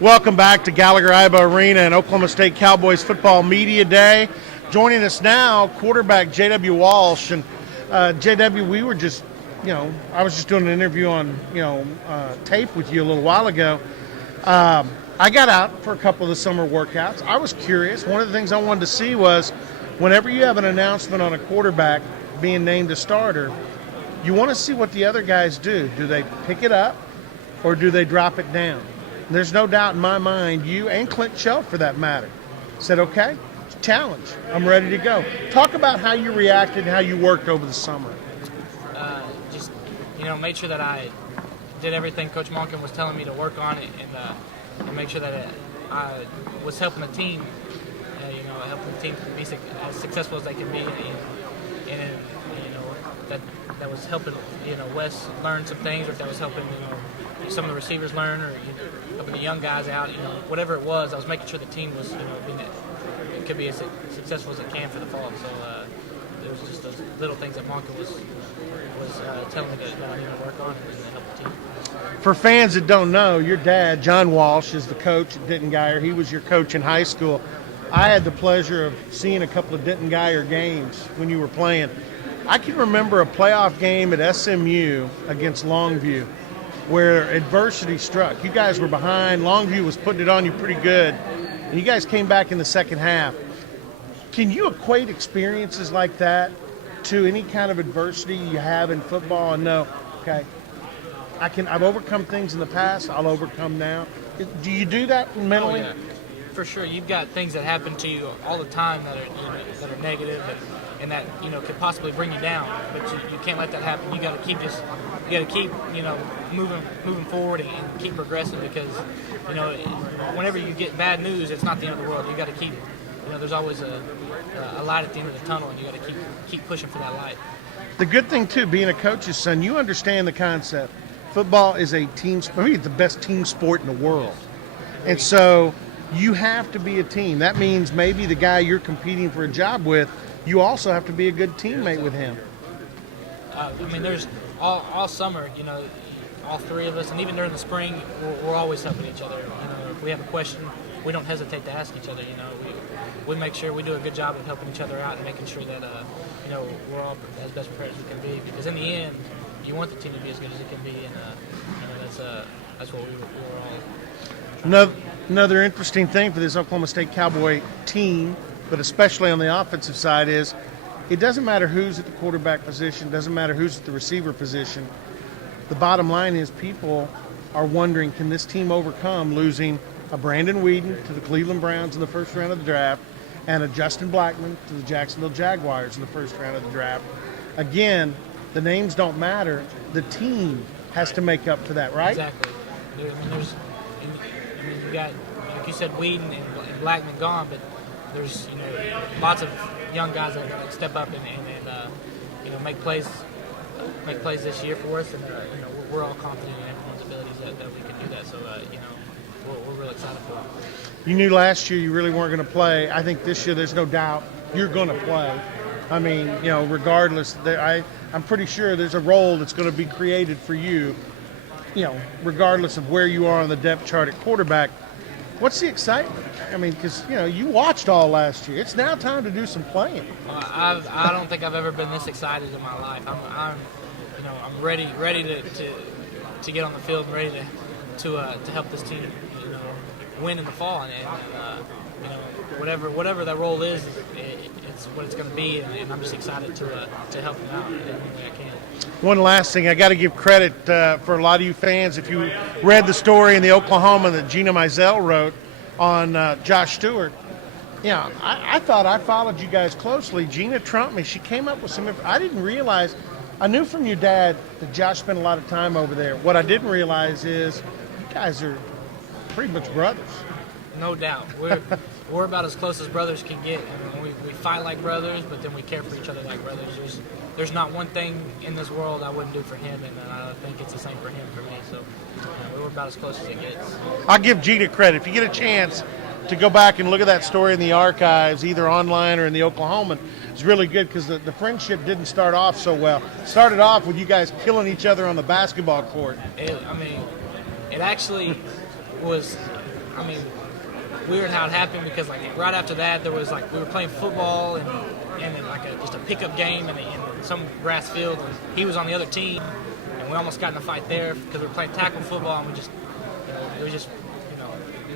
Welcome back to Gallagher-Iba Arena and Oklahoma State Cowboys Football Media Day. Joining us now, quarterback J.W. Walsh. And J.W., we were just, I was just doing an interview on, tape with you a little while ago. I got out for a couple of the summer workouts. I was curious. One of the things I wanted to see was whenever you have an announcement on a quarterback being named a starter, you want to see what the other guys do. Do they pick it up or do they drop it down? There's no doubt in my mind, you and Clint Shelf, for that matter, said, okay, challenge. I'm ready to go. Talk about how you reacted and how you worked over the summer. Just, made sure that I did everything Coach Monken was telling me to work on it and make sure that I was helping the team, helping the team be as successful as they can be. And that was helping, Wes learn some things, or if that was helping, some of the receivers learn, or helping the young guys out, whatever it was, I was making sure the team was, it could be as successful as it can for the fall. So there was just those little things that Monken was telling me that I need to work on and help the team. For fans that don't know, your dad, John Walsh, is the coach at Denton Guyer. He was your coach in high school. I had the pleasure of seeing a couple of Denton Guyer games when you were playing. I can remember a playoff game at SMU against Longview where adversity struck. You guys were behind. Longview was putting it on you pretty good, and you guys came back in the second half. Can you equate experiences like that to any kind of adversity you have in football and know, okay, I've overcome things in the past, I'll overcome now? Do you do that mentally? Oh, yeah. For sure. You've got things that happen to you all the time that are negative and that could possibly bring you down, but you can't let that happen. You got to keep moving forward and keep progressing, because whenever you get bad news, it's not the end of the world. You got to keep there's always a light at the end of the tunnel, and you got to keep pushing for that light. The good thing too, being a coach's son, you understand the concept. Football is a team sport. I mean, it's the best team sport in the world, and so you have to be a team. That means maybe the guy you're competing for a job with, you also have to be a good teammate with him. There's all summer, all three of us, and even during the spring, we're always helping each other. If we have a question, we don't hesitate to ask each other. We make sure we do a good job of helping each other out and making sure that we're all as best prepared as we can be. Because in the end, you want the team to be as good as it can be, and that's what we were all. Another interesting thing for this Oklahoma State Cowboy team, but especially on the offensive side, is it doesn't matter who's at the quarterback position, doesn't matter who's at the receiver position. The bottom line is people are wondering, can this team overcome losing a Brandon Whedon to the Cleveland Browns in the first round of the draft and a Justin Blackmon to the Jacksonville Jaguars in the first round of the draft? Again, the names don't matter. The team has to make up for that, right? Exactly. You got, like you said, Whedon and Blackmon gone, but there's lots of young guys that step up and make plays this year for us, and we're all confident in everyone's abilities that we can do that. So we're really excited for it. You knew last year you really weren't going to play. I think this year there's no doubt you're going to play. I mean, regardless, I'm pretty sure there's a role that's going to be created for you, regardless of where you are on the depth chart at quarterback. What's the excitement? I mean, because, you watched all last year. It's now time to do some playing. I don't think I've ever been this excited in my life. I'm ready to get on the field and ready to help this team, win in the fall. And whatever that role is, it's what it's going to be. And I'm just excited to help them out in any way I can. One last thing, I got to give credit for a lot of you fans. If you read the story in the Oklahoma that Gina Mizell wrote on Josh Stewart, I thought I followed you guys closely. Gina trumped me. She came up with some. I didn't realize. I knew from your dad that Josh spent a lot of time over there. What I didn't realize is you guys are pretty much brothers. No doubt. We're about as close as brothers can get. We fight like brothers, but then we care for each other like brothers. There's not one thing in this world I wouldn't do for him, and I think it's the same for him, for me. So we're about as close as it gets. I'll give Gina credit. If you get a chance to go back and look at that story in the archives, either online or in the Oklahoman, it's really good because the friendship didn't start off so well. It started off with you guys killing each other on the basketball court. It actually was I mean, weird how it happened because like right after that there was like we were playing football and like just a pickup game in some grass field, and he was on the other team, and we almost got in a fight there because we were playing tackle football, and we just it was just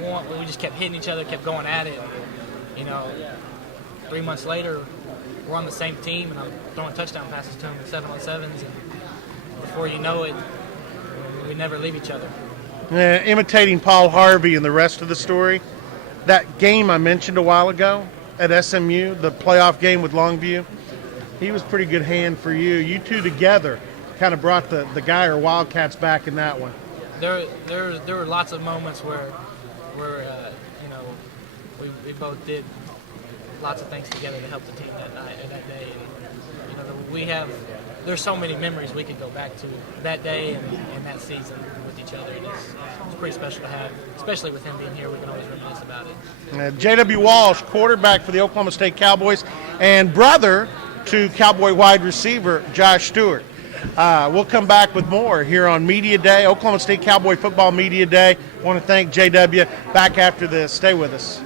we just kept hitting each other, kept going at it. And, 3 months later we're on the same team, and I'm throwing touchdown passes to him in 7-on-7s, and before you know it, we never leave each other. Imitating Paul Harvey and the rest of the story, that game I mentioned a while ago at SMU, the playoff game with Longview, he was pretty good hand for you. You two together kind of brought the Guyer Wildcats back in that one. There were lots of moments where we both did lots of things together to help the team that day. And, there's so many memories we could go back to that day and that season with each other. And it's pretty special to have, especially with him being here. We can always reminisce about it. J.W. Walsh, quarterback for the Oklahoma State Cowboys, and brother to Cowboy wide receiver Josh Stewart. We'll come back with more here on Media Day, Oklahoma State Cowboy Football Media Day. I want to thank J.W. Back after this. Stay with us.